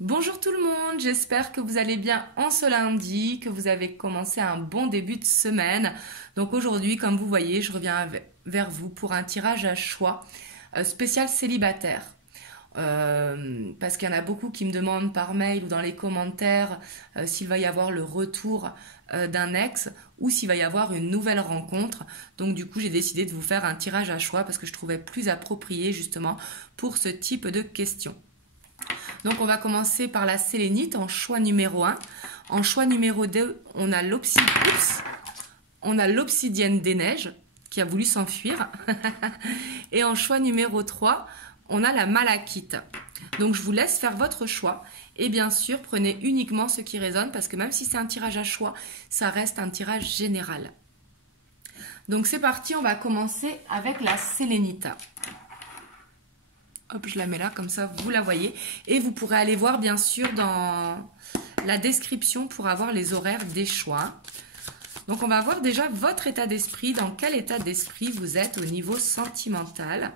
Bonjour tout le monde, j'espère que vous allez bien en ce lundi, que vous avez commencé un bon début de semaine. Donc aujourd'hui, comme vous voyez, je reviens vers vous pour un tirage à choix spécial célibataire. Parce qu'il y en a beaucoup qui me demandent par mail ou dans les commentaires s'il va y avoir le retour d'un ex ou s'il va y avoir une nouvelle rencontre. Donc du coup, j'ai décidé de vous faire un tirage à choix parce que je trouvais plus approprié justement pour ce type de questions. Donc on va commencer par la sélénite en choix numéro 1. En choix numéro 2, on a l'obsidienne des neiges qui a voulu s'enfuir. Et en choix numéro 3, on a la malachite. Donc je vous laisse faire votre choix. Et bien sûr, prenez uniquement ce qui résonne parce que même si c'est un tirage à choix, ça reste un tirage général. Donc c'est parti, on va commencer avec la sélénite. Hop, je la mets là, comme ça vous la voyez. Et vous pourrez aller voir bien sûr dans la description pour avoir les horaires des choix. Donc on va voir déjà votre état d'esprit, dans quel état d'esprit vous êtes au niveau sentimental.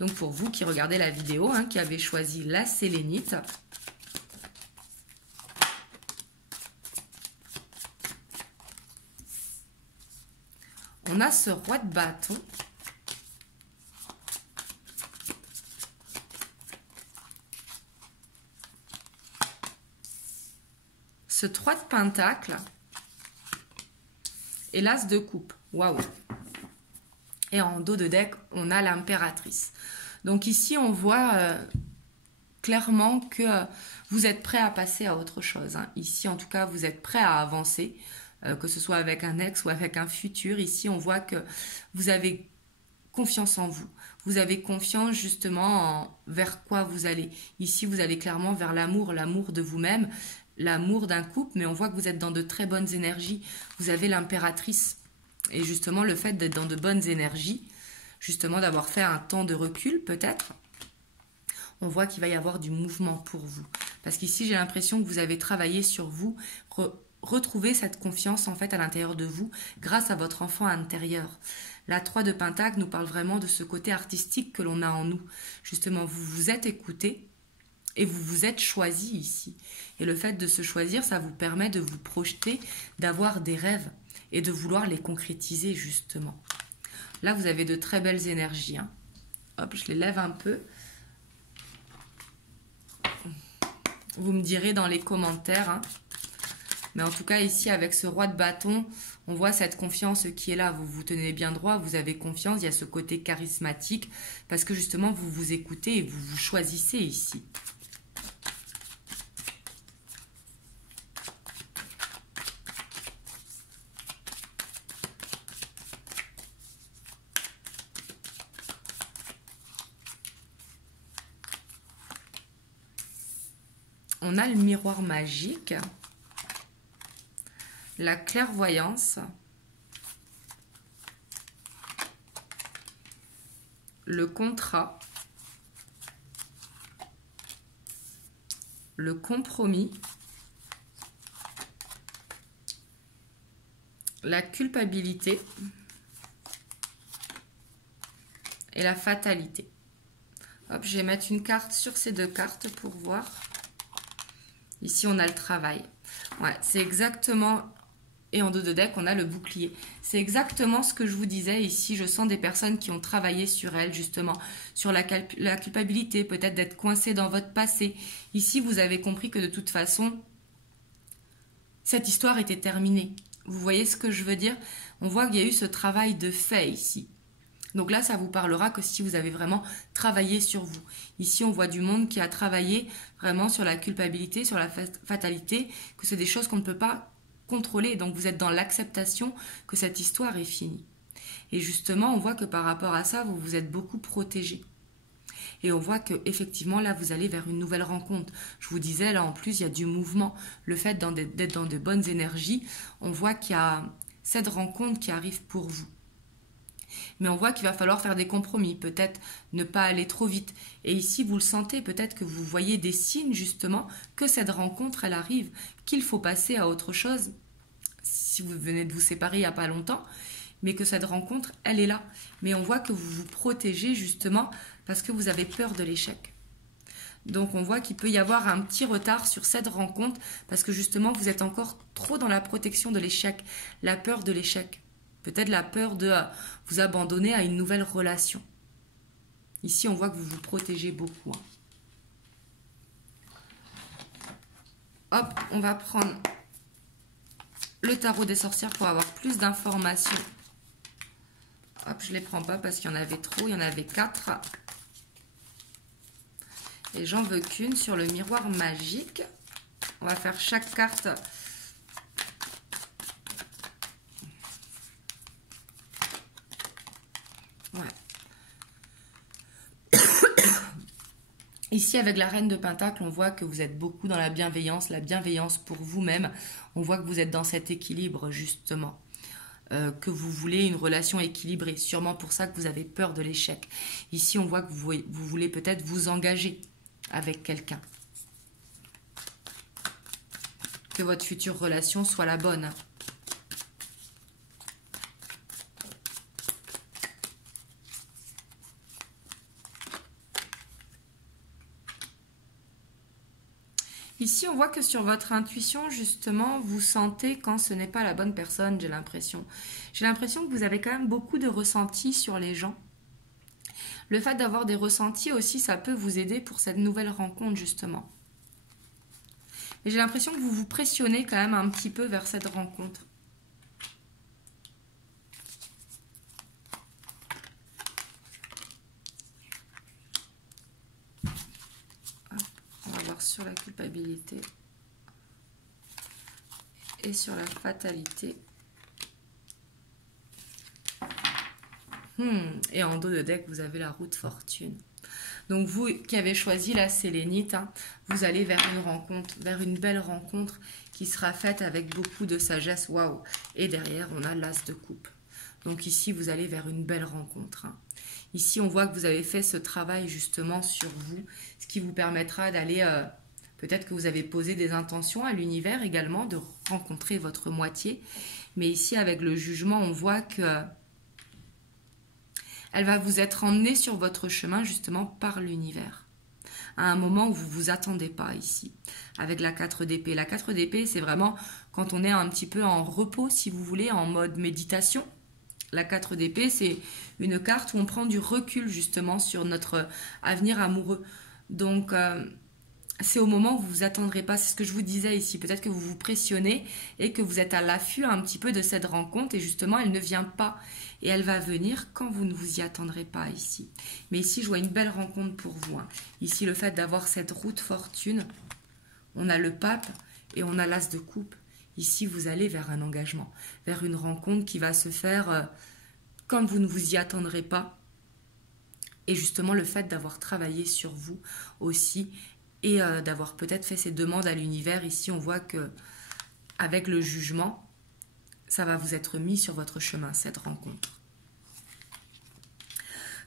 Donc pour vous qui regardez la vidéo, qui avez choisi la sélénite. On a ce roi de bâton. Ce 3 de pentacle et l'as de coupe. Waouh! Et en dos de deck, on a l'impératrice. Donc ici, on voit clairement que vous êtes prêt à passer à autre chose. Ici, en tout cas, vous êtes prêt à avancer, que ce soit avec un ex ou avec un futur. Ici, on voit que vous avez confiance en vous. Vous avez confiance justement vers quoi vous allez. Ici, vous allez clairement vers l'amour de vous-même, l'amour d'un couple, mais on voit que vous êtes dans de très bonnes énergies. Vous avez l'impératrice. Et justement, le fait d'être dans de bonnes énergies, justement d'avoir fait un temps de recul peut-être, on voit qu'il va y avoir du mouvement pour vous. Parce qu'ici, j'ai l'impression que vous avez travaillé sur vous, retrouver cette confiance en fait à l'intérieur de vous grâce à votre enfant intérieur. La 3 de pentacle nous parle vraiment de ce côté artistique que l'on a en nous. Justement, vous vous êtes écouté et vous vous êtes choisi ici. Et le fait de se choisir, ça vous permet de vous projeter, d'avoir des rêves et de vouloir les concrétiser justement. Là, vous avez de très belles énergies. Hop, je les lève un peu. Vous me direz dans les commentaires. Mais en tout cas, ici, avec ce roi de bâton, on voit cette confiance qui est là. Vous vous tenez bien droit, vous avez confiance. Il y a ce côté charismatique parce que justement, vous vous écoutez et vous vous choisissez ici. On a le miroir magique, la clairvoyance, le contrat, le compromis, la culpabilité et la fatalité. Hop, je vais mettre une carte sur ces deux cartes pour voir. Ici, on a le travail. Ouais, c'est exactement... Et en dos de deck, on a le bouclier. C'est exactement ce que je vous disais. Ici, je sens des personnes qui ont travaillé sur elles, justement, sur la culpabilité, peut-être d'être coincé dans votre passé. Ici, vous avez compris que de toute façon, cette histoire était terminée. Vous voyez ce que je veux dire? On voit qu'il y a eu ce travail de fait ici. Donc là, ça vous parlera que si vous avez vraiment travaillé sur vous. Ici, on voit du monde qui a travaillé vraiment sur la culpabilité, sur la fatalité, que c'est des choses qu'on ne peut pas contrôler. Donc vous êtes dans l'acceptation que cette histoire est finie. Et justement, on voit que par rapport à ça, vous vous êtes beaucoup protégé. Et on voit que effectivement là, vous allez vers une nouvelle rencontre. Je vous disais, là en plus, il y a du mouvement. Le fait d'être dans de bonnes énergies, on voit qu'il y a cette rencontre qui arrive pour vous. Mais on voit qu'il va falloir faire des compromis, peut-être ne pas aller trop vite. Et ici, vous le sentez, peut-être que vous voyez des signes justement que cette rencontre, elle arrive, qu'il faut passer à autre chose. Si vous venez de vous séparer il n'y a pas longtemps, mais que cette rencontre, elle est là. Mais on voit que vous vous protégez justement parce que vous avez peur de l'échec. Donc on voit qu'il peut y avoir un petit retard sur cette rencontre parce que justement vous êtes encore trop dans la protection de l'échec, la peur de l'échec. Peut-être la peur de vous abandonner à une nouvelle relation. Ici on voit que vous vous protégez beaucoup. Hop, on va prendre le tarot des sorcières pour avoir plus d'informations. Hop, je ne les prends pas parce qu'il y en avait trop, il y en avait 4. Et j'en veux qu'une sur le miroir magique. On va faire chaque carte. Ouais. Ici, avec la reine de Pentacle, on voit que vous êtes beaucoup dans la bienveillance pour vous-même. On voit que vous êtes dans cet équilibre, justement. Que vous voulez une relation équilibrée. Sûrement pour ça que vous avez peur de l'échec. Ici, on voit que vous voulez peut-être vous engager avec quelqu'un. Que votre future relation soit la bonne. Ici, on voit que sur votre intuition, justement, vous sentez quand ce n'est pas la bonne personne, j'ai l'impression. J'ai l'impression que vous avez quand même beaucoup de ressentis sur les gens. Le fait d'avoir des ressentis aussi, ça peut vous aider pour cette nouvelle rencontre, justement. Et j'ai l'impression que vous vous pressionnez quand même un petit peu vers cette rencontre. On va voir sur la culpabilité et sur la fatalité. Et en dos de deck, vous avez la roue de fortune. Donc vous qui avez choisi la sélénite, vous allez vers une rencontre, vers une belle rencontre qui sera faite avec beaucoup de sagesse. Waouh! Et derrière, on a l'as de coupe. Donc ici, vous allez vers une belle rencontre. Ici, on voit que vous avez fait ce travail justement sur vous, ce qui vous permettra d'aller... peut-être que vous avez posé des intentions à l'univers également, de rencontrer votre moitié. Mais ici, avec le jugement, on voit que... elle va vous être emmenée sur votre chemin justement par l'univers. À un moment où vous ne vous attendez pas ici. Avec la 4 d'épée. La 4 d'épée, c'est vraiment quand on est un petit peu en repos, si vous voulez, en mode méditation. La 4 d'épée, c'est une carte où on prend du recul justement sur notre avenir amoureux. Donc, c'est au moment où vous ne vous attendrez pas. C'est ce que je vous disais ici. Peut-être que vous vous pressionnez et que vous êtes à l'affût un petit peu de cette rencontre et justement, elle ne vient pas. Et elle va venir quand vous ne vous y attendrez pas ici. Mais ici, je vois une belle rencontre pour vous. Ici, le fait d'avoir cette roue de fortune, on a le pape et on a l'as de coupe. Ici, vous allez vers un engagement, vers une rencontre qui va se faire quand vous ne vous y attendrez pas. Et justement, le fait d'avoir travaillé sur vous aussi et d'avoir peut-être fait ces demandes à l'univers. Ici, on voit que avec le jugement, ça va vous être mis sur votre chemin, cette rencontre.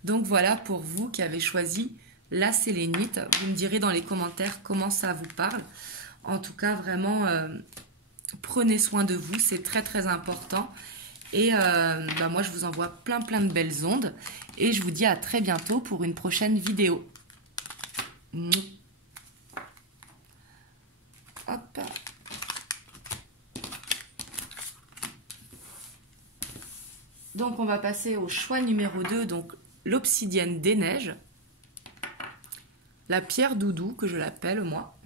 Donc voilà pour vous qui avez choisi la sélénite. Vous me direz dans les commentaires comment ça vous parle. En tout cas, vraiment, prenez soin de vous, c'est très très important. Et moi, je vous envoie plein de belles ondes. Et je vous dis à très bientôt pour une prochaine vidéo. Hop. Donc, on va passer au choix numéro 2, donc l'obsidienne des neiges. La pierre doudou, que je l'appelle, moi.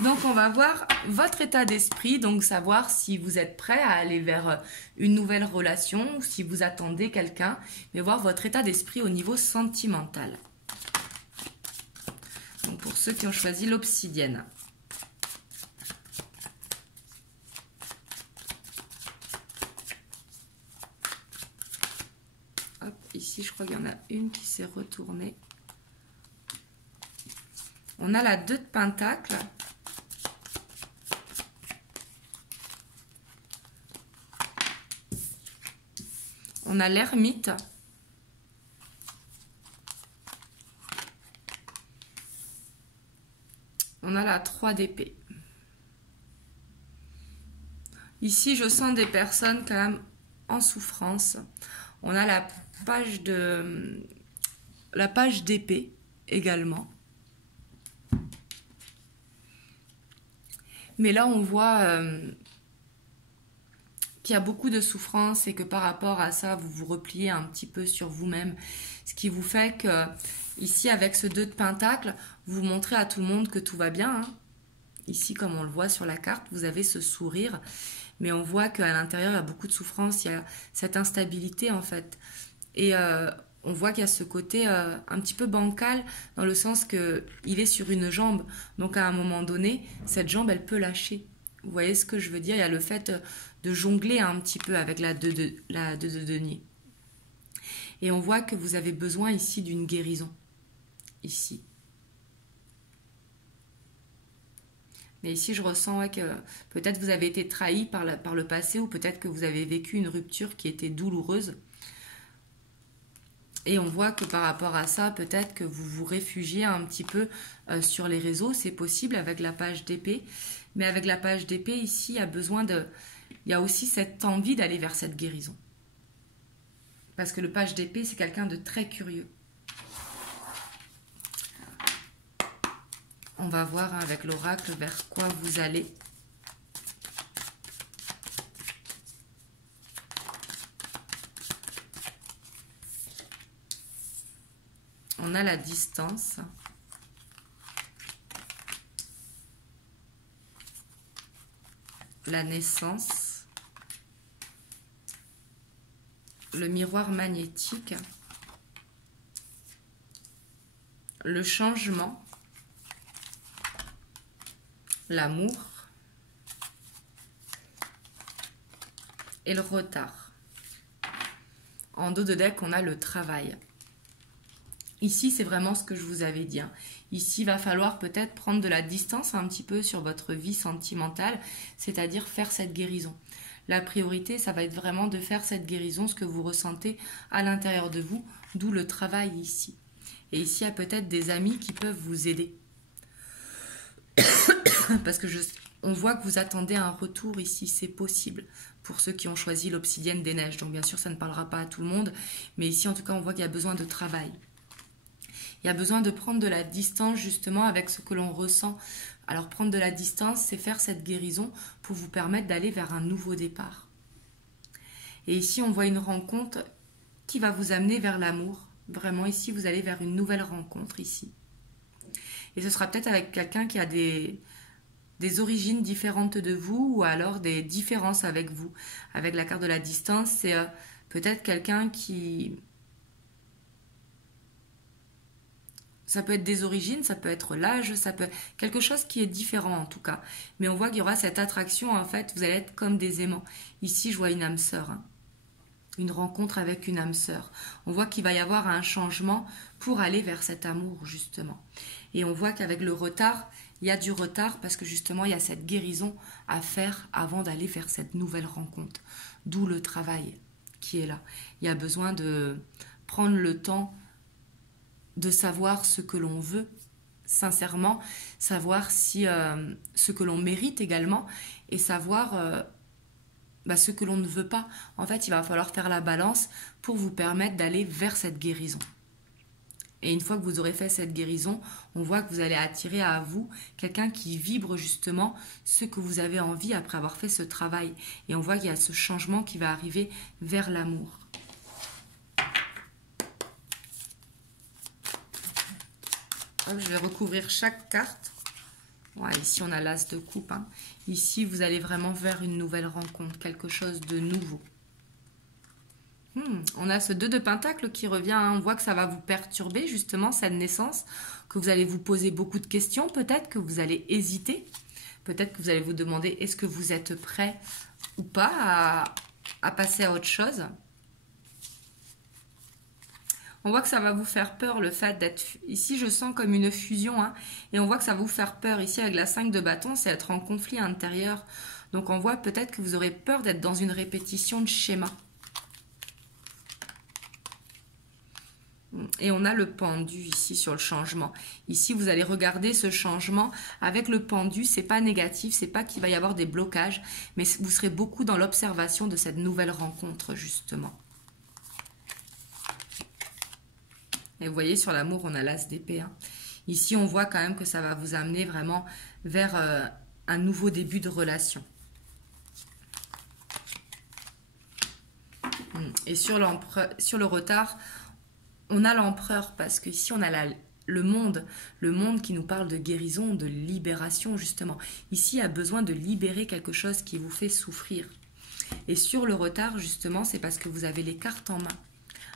Donc, on va voir votre état d'esprit, donc savoir si vous êtes prêt à aller vers une nouvelle relation, ou si vous attendez quelqu'un, mais voir votre état d'esprit au niveau sentimental. Donc, pour ceux qui ont choisi l'obsidienne. Ici, je crois qu'il y en a une qui s'est retournée. On a la 2 de Pentacle. On a l'ermite. On a la 3 d'épée. Ici, je sens des personnes quand même en souffrance. On a la page d'épée également. Mais là, on voit qu'il y a beaucoup de souffrance et que par rapport à ça, vous vous repliez un petit peu sur vous-même. Ce qui vous fait que, ici, avec ce 2 de Pentacle, vous montrez à tout le monde que tout va bien. Hein. Ici, comme on le voit sur la carte, vous avez ce sourire. Mais on voit qu'à l'intérieur, il y a beaucoup de souffrance, il y a cette instabilité, en fait. Et on voit qu'il y a ce côté un petit peu bancal, dans le sens qu'il est sur une jambe. Donc, à un moment donné, cette jambe, elle peut lâcher. Vous voyez ce que je veux dire? Il y a le fait de jongler un petit peu avec la 2 de denier. Et on voit que vous avez besoin ici d'une guérison. Ici. Mais ici, je ressens que peut-être vous avez été trahi par le passé ou peut-être que vous avez vécu une rupture qui était douloureuse. Et on voit que par rapport à ça, peut-être que vous vous réfugiez un petit peu sur les réseaux. C'est possible avec la page d'épée. Mais avec la page d'épée, ici, il y a aussi cette envie d'aller vers cette guérison. Parce que le page d'épée, c'est quelqu'un de très curieux. On va voir avec l'oracle vers quoi vous allez. On a la distance. La naissance. Le miroir magnétique. Le changement. L'amour et le retard. En dos de deck, on a le travail. Ici, c'est vraiment ce que je vous avais dit. Hein. Ici, il va falloir peut-être prendre de la distance un petit peu sur votre vie sentimentale, c'est-à-dire faire cette guérison. La priorité, ça va être vraiment de faire cette guérison, ce que vous ressentez à l'intérieur de vous, d'où le travail ici. Et ici, il y a peut-être des amis qui peuvent vous aider. Parce que on voit que vous attendez un retour ici, c'est possible pour ceux qui ont choisi l'obsidienne des neiges. Donc bien sûr, ça ne parlera pas à tout le monde, mais ici en tout cas, on voit qu'il y a besoin de travail. Il y a besoin de prendre de la distance justement avec ce que l'on ressent. Alors prendre de la distance, c'est faire cette guérison pour vous permettre d'aller vers un nouveau départ. Et ici, on voit une rencontre qui va vous amener vers l'amour. Vraiment, ici, vous allez vers une nouvelle rencontre ici. Et ce sera peut-être avec quelqu'un qui a des origines différentes de vous ou alors des différences avec vous. Avec la carte de la distance, c'est peut-être quelqu'un qui... Ça peut être des origines, ça peut être l'âge, ça peut être quelque chose qui est différent en tout cas. Mais on voit qu'il y aura cette attraction, en fait, vous allez être comme des aimants. Ici, je vois une âme sœur. Hein. Une rencontre avec une âme sœur. On voit qu'il va y avoir un changement pour aller vers cet amour, justement. Et on voit qu'avec le retard, il y a du retard parce que justement, il y a cette guérison à faire avant d'aller vers cette nouvelle rencontre. D'où le travail qui est là. Il y a besoin de prendre le temps de savoir ce que l'on veut, sincèrement, savoir si ce que l'on mérite également et savoir ce que l'on ne veut pas. En fait, il va falloir faire la balance pour vous permettre d'aller vers cette guérison. Et une fois que vous aurez fait cette guérison, on voit que vous allez attirer à vous quelqu'un qui vibre justement ce que vous avez envie après avoir fait ce travail. Et on voit qu'il y a ce changement qui va arriver vers l'amour. Hop, je vais recouvrir chaque carte. Ouais, ici, on a l'as de coupe. Hein. Ici, vous allez vraiment vers une nouvelle rencontre, quelque chose de nouveau. On a ce 2 de pentacle qui revient. Hein. On voit que ça va vous perturber, justement, cette naissance, que vous allez vous poser beaucoup de questions, peut-être que vous allez hésiter. Peut-être que vous allez vous demander, est-ce que vous êtes prêt ou pas à passer à autre chose ? On voit que ça va vous faire peur le fait d'être... Ici, je sens comme une fusion. Hein, et on voit que ça va vous faire peur. Ici, avec la 5 de bâton, c'est être en conflit intérieur. Donc, on voit peut-être que vous aurez peur d'être dans une répétition de schéma. Et on a le pendu ici sur le changement. Ici, vous allez regarder ce changement avec le pendu. C'est pas négatif, c'est pas qu'il va y avoir des blocages, mais vous serez beaucoup dans l'observation de cette nouvelle rencontre, justement. Et vous voyez, sur l'amour, on a l'as d'épée. Hein. Ici, on voit quand même que ça va vous amener vraiment vers un nouveau début de relation. Et sur le retard, on a l'empereur parce qu'ici on a le monde qui nous parle de guérison, de libération justement. Ici, il y a besoin de libérer quelque chose qui vous fait souffrir. Et sur le retard, justement, c'est parce que vous avez les cartes en main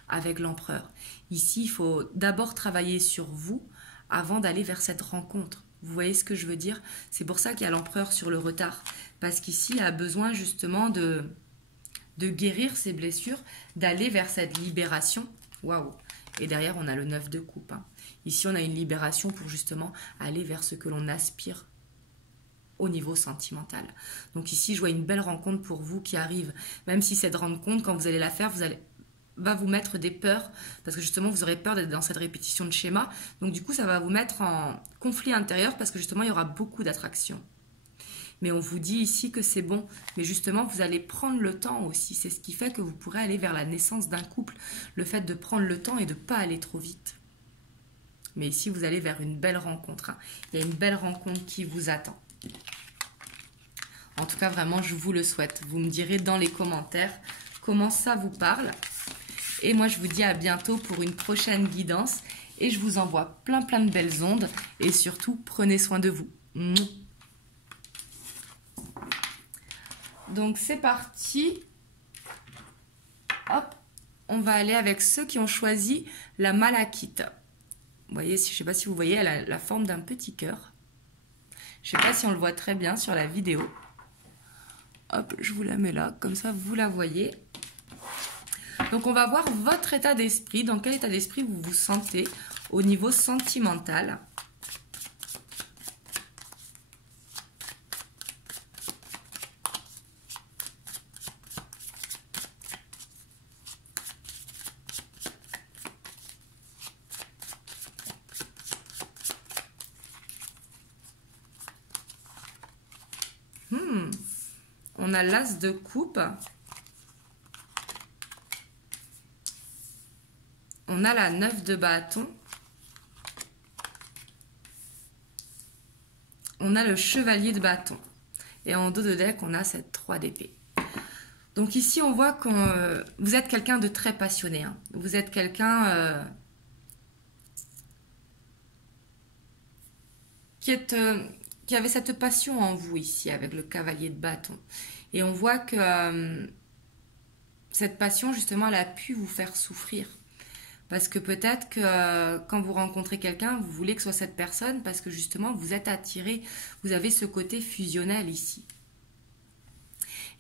avec l'empereur. Ici, il faut d'abord travailler sur vous avant d'aller vers cette rencontre. Vous voyez ce que je veux dire? C'est pour ça qu'il y a l'empereur sur le retard. Parce qu'ici, il y a besoin justement de guérir ses blessures, d'aller vers cette libération. Waouh! Et derrière, on a le 9 de coupe. Ici, on a une libération pour justement aller vers ce que l'on aspire au niveau sentimental. Donc ici, je vois une belle rencontre pour vous qui arrive. Même si cette rencontre, quand vous allez la faire, va vous mettre des peurs, parce que justement, vous aurez peur d'être dans cette répétition de schéma. Donc du coup, ça va vous mettre en conflit intérieur, parce que justement, il y aura beaucoup d'attraction. Mais on vous dit ici que c'est bon. Mais justement, vous allez prendre le temps aussi. C'est ce qui fait que vous pourrez aller vers la naissance d'un couple. Le fait de prendre le temps et de ne pas aller trop vite. Mais ici, vous allez vers une belle rencontre. Il y a une belle rencontre qui vous attend. En tout cas, vraiment, je vous le souhaite. Vous me direz dans les commentaires comment ça vous parle. Et moi, je vous dis à bientôt pour une prochaine guidance. Et je vous envoie plein de belles ondes. Et surtout, prenez soin de vous. Donc, c'est parti. Hop, on va aller avec ceux qui ont choisi la malachite. Vous voyez, je ne sais pas si vous voyez, elle a la forme d'un petit cœur. Je ne sais pas si on le voit très bien sur la vidéo. Hop, je vous la mets là, comme ça vous la voyez. Donc on va voir votre état d'esprit, dans quel état d'esprit vous vous sentez au niveau sentimental. On a l'as de coupe. On a la 9 de bâton. On a le chevalier de bâton. Et en dos de deck, on a cette 3 d'épée. Donc ici, on voit que vous êtes quelqu'un de très passionné. Vous êtes quelqu'un qui avait cette passion en vous ici avec le cavalier de bâton. Et on voit que cette passion, justement, elle a pu vous faire souffrir. Parce que peut-être que quand vous rencontrez quelqu'un, vous voulez que ce soit cette personne parce que justement, vous êtes attiré. Vous avez ce côté fusionnel ici.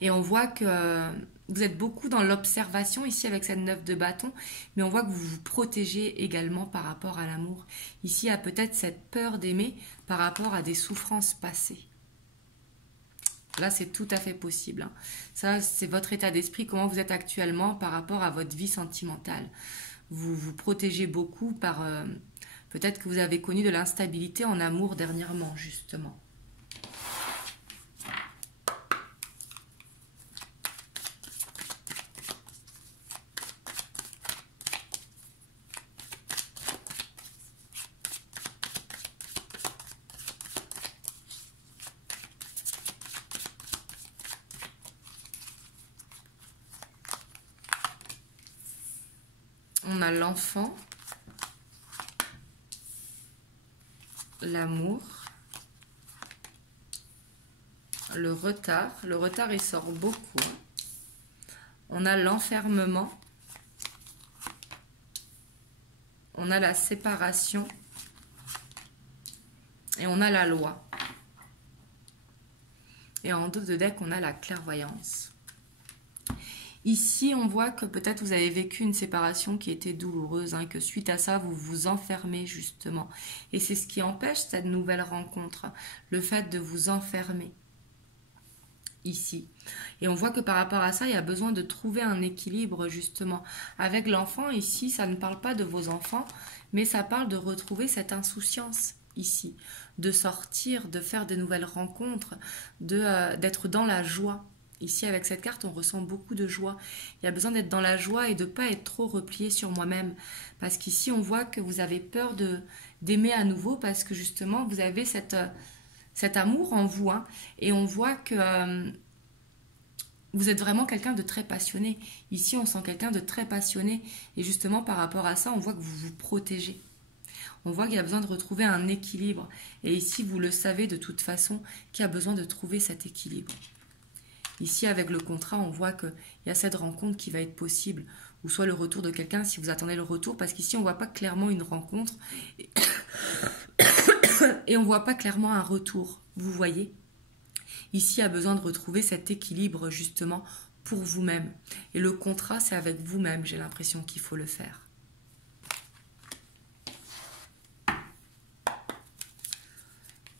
Et on voit que vous êtes beaucoup dans l'observation ici avec cette 9 de bâton, mais on voit que vous vous protégez également par rapport à l'amour. Ici, il y a peut-être cette peur d'aimer par rapport à des souffrances passées. Là, c'est tout à fait possible. Ça, c'est votre état d'esprit, comment vous êtes actuellement par rapport à votre vie sentimentale. Vous vous protégez beaucoup par... peut-être que vous avez connu de l'instabilité en amour dernièrement, justement. On a l'enfant, l'amour, le retard. Le retard, il sort beaucoup. On a l'enfermement. On a la séparation. Et on a la loi. Et en dos de deck, on a la clairvoyance. Ici, on voit que peut-être vous avez vécu une séparation qui était douloureuse, que suite à ça, vous vous enfermez justement. Et c'est ce qui empêche cette nouvelle rencontre, le fait de vous enfermer ici. Et on voit que par rapport à ça, il y a besoin de trouver un équilibre justement. Avec l'enfant, ici, ça ne parle pas de vos enfants, mais ça parle de retrouver cette insouciance ici, de sortir, de faire de nouvelles rencontres, d'être dans la joie. Ici, avec cette carte, on ressent beaucoup de joie. Il y a besoin d'être dans la joie et de ne pas être trop replié sur moi-même. Parce qu'ici, on voit que vous avez peur d'aimer à nouveau parce que justement, vous avez cette cet amour en vous, hein, et on voit que vous êtes vraiment quelqu'un de très passionné. Ici, on sent quelqu'un de très passionné. Et justement, par rapport à ça, on voit que vous vous protégez. On voit qu'il y a besoin de retrouver un équilibre. Et ici, vous le savez de toute façon, qu'il y a besoin de trouver cet équilibre. Ici, avec le contrat, on voit qu'il y a cette rencontre qui va être possible. Ou soit le retour de quelqu'un, si vous attendez le retour. Parce qu'ici, on ne voit pas clairement une rencontre. Et on ne voit pas clairement un retour. Vous voyez ? Ici, il y a besoin de retrouver cet équilibre, justement, pour vous-même. Et le contrat, c'est avec vous-même, j'ai l'impression qu'il faut le faire.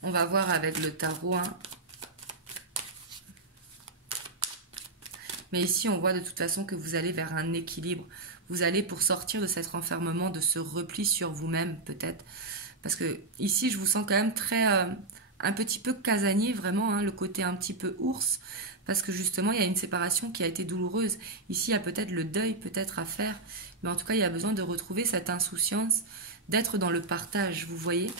On va voir avec le tarot. Hein. Mais ici, on voit de toute façon que vous allez vers un équilibre. Vous allez pour sortir de cet renfermement, de ce repli sur vous-même, peut-être. Parce que ici, je vous sens quand même très... un petit peu casanier, vraiment, hein, le côté un petit peu ours, parce que justement, il y a une séparation qui a été douloureuse. Ici, il y a peut-être le deuil peut-être à faire, mais en tout cas, il y a besoin de retrouver cette insouciance, d'être dans le partage, vous voyez.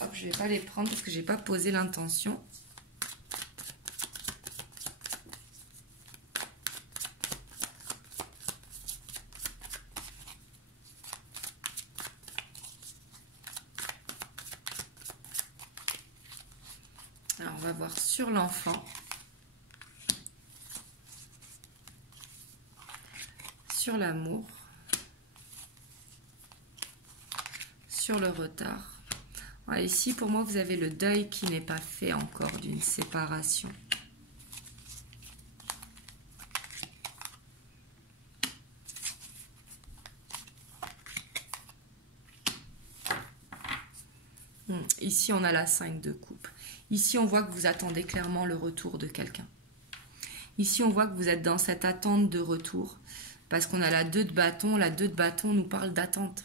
Hop, je ne vais pas les prendre parce que je n'ai pas posé l'intention. Alors, on va voir sur l'enfant, sur l'amour, sur le retard. Ouais, ici, pour moi, vous avez le deuil qui n'est pas fait encore d'une séparation. Ici, on a la 5 de coupe. Ici, on voit que vous attendez clairement le retour de quelqu'un. Ici, on voit que vous êtes dans cette attente de retour. Parce qu'on a la 2 de bâton. La 2 de bâton nous parle d'attente.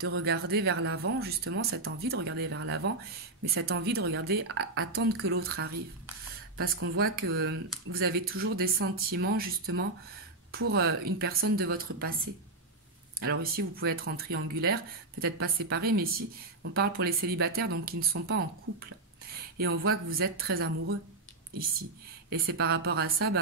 De regarder vers l'avant, justement, cette envie de regarder vers l'avant. Mais cette envie de regarder, attendre que l'autre arrive. Parce qu'on voit que vous avez toujours des sentiments, justement, pour une personne de votre passé. Alors ici, vous pouvez être en triangulaire, peut-être pas séparés, mais ici, on parle pour les célibataires, donc qui ne sont pas en couple. Et on voit que vous êtes très amoureux, ici. Et c'est par rapport à ça,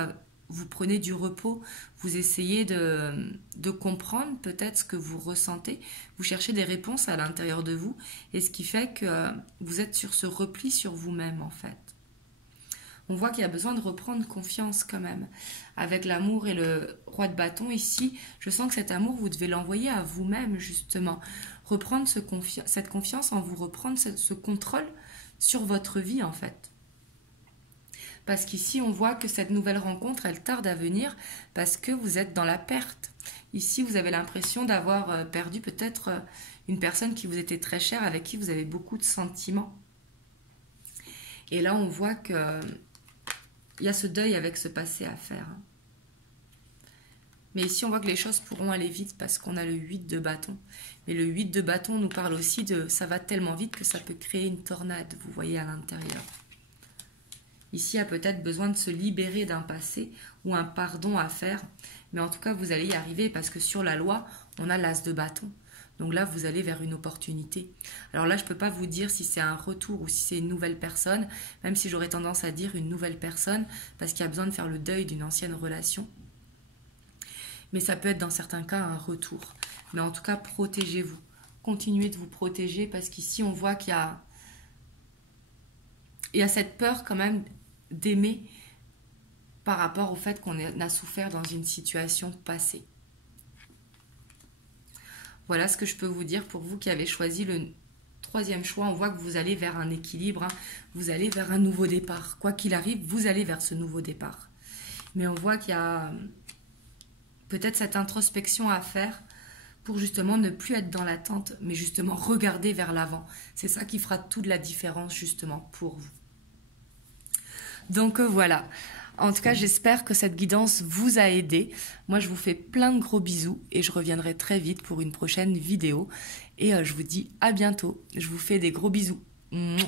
vous prenez du repos, vous essayez de comprendre peut-être ce que vous ressentez, vous cherchez des réponses à l'intérieur de vous, et ce qui fait que vous êtes sur ce repli sur vous-même, en fait. On voit qu'il y a besoin de reprendre confiance quand même. Avec l'amour et le roi de bâton ici, je sens que cet amour, vous devez l'envoyer à vous-même justement. Reprendre cette confiance en vous, reprendre ce contrôle sur votre vie en fait. Parce qu'ici, on voit que cette nouvelle rencontre, elle tarde à venir parce que vous êtes dans la perte. Ici, vous avez l'impression d'avoir perdu peut-être une personne qui vous était très chère, avec qui vous avez beaucoup de sentiments. Et là, on voit que il y a ce deuil avec ce passé à faire. Mais ici, on voit que les choses pourront aller vite parce qu'on a le 8 de bâton. Mais le 8 de bâton nous parle aussi de ça va tellement vite que ça peut créer une tornade, vous voyez, à l'intérieur. Ici, il y a peut-être besoin de se libérer d'un passé ou un pardon à faire. Mais en tout cas, vous allez y arriver parce que sur la loi, on a l'as de bâton. Donc là, vous allez vers une opportunité. Alors là, je ne peux pas vous dire si c'est un retour ou si c'est une nouvelle personne, même si j'aurais tendance à dire une nouvelle personne, parce qu'il y a besoin de faire le deuil d'une ancienne relation. Mais ça peut être dans certains cas un retour. Mais en tout cas, protégez-vous. Continuez de vous protéger, parce qu'ici, on voit qu'il y a cette peur quand même d'aimer par rapport au fait qu'on a souffert dans une situation passée. Voilà ce que je peux vous dire pour vous qui avez choisi le troisième choix. On voit que vous allez vers un équilibre, hein. Vous allez vers un nouveau départ. Quoi qu'il arrive, vous allez vers ce nouveau départ. Mais on voit qu'il y a peut-être cette introspection à faire pour justement ne plus être dans l'attente, mais justement regarder vers l'avant. C'est ça qui fera toute la différence justement pour vous. Donc voilà. En tout cas, j'espère que cette guidance vous a aidé. Moi, je vous fais plein de gros bisous et je reviendrai très vite pour une prochaine vidéo. Et je vous dis à bientôt. Je vous fais des gros bisous. Mouah.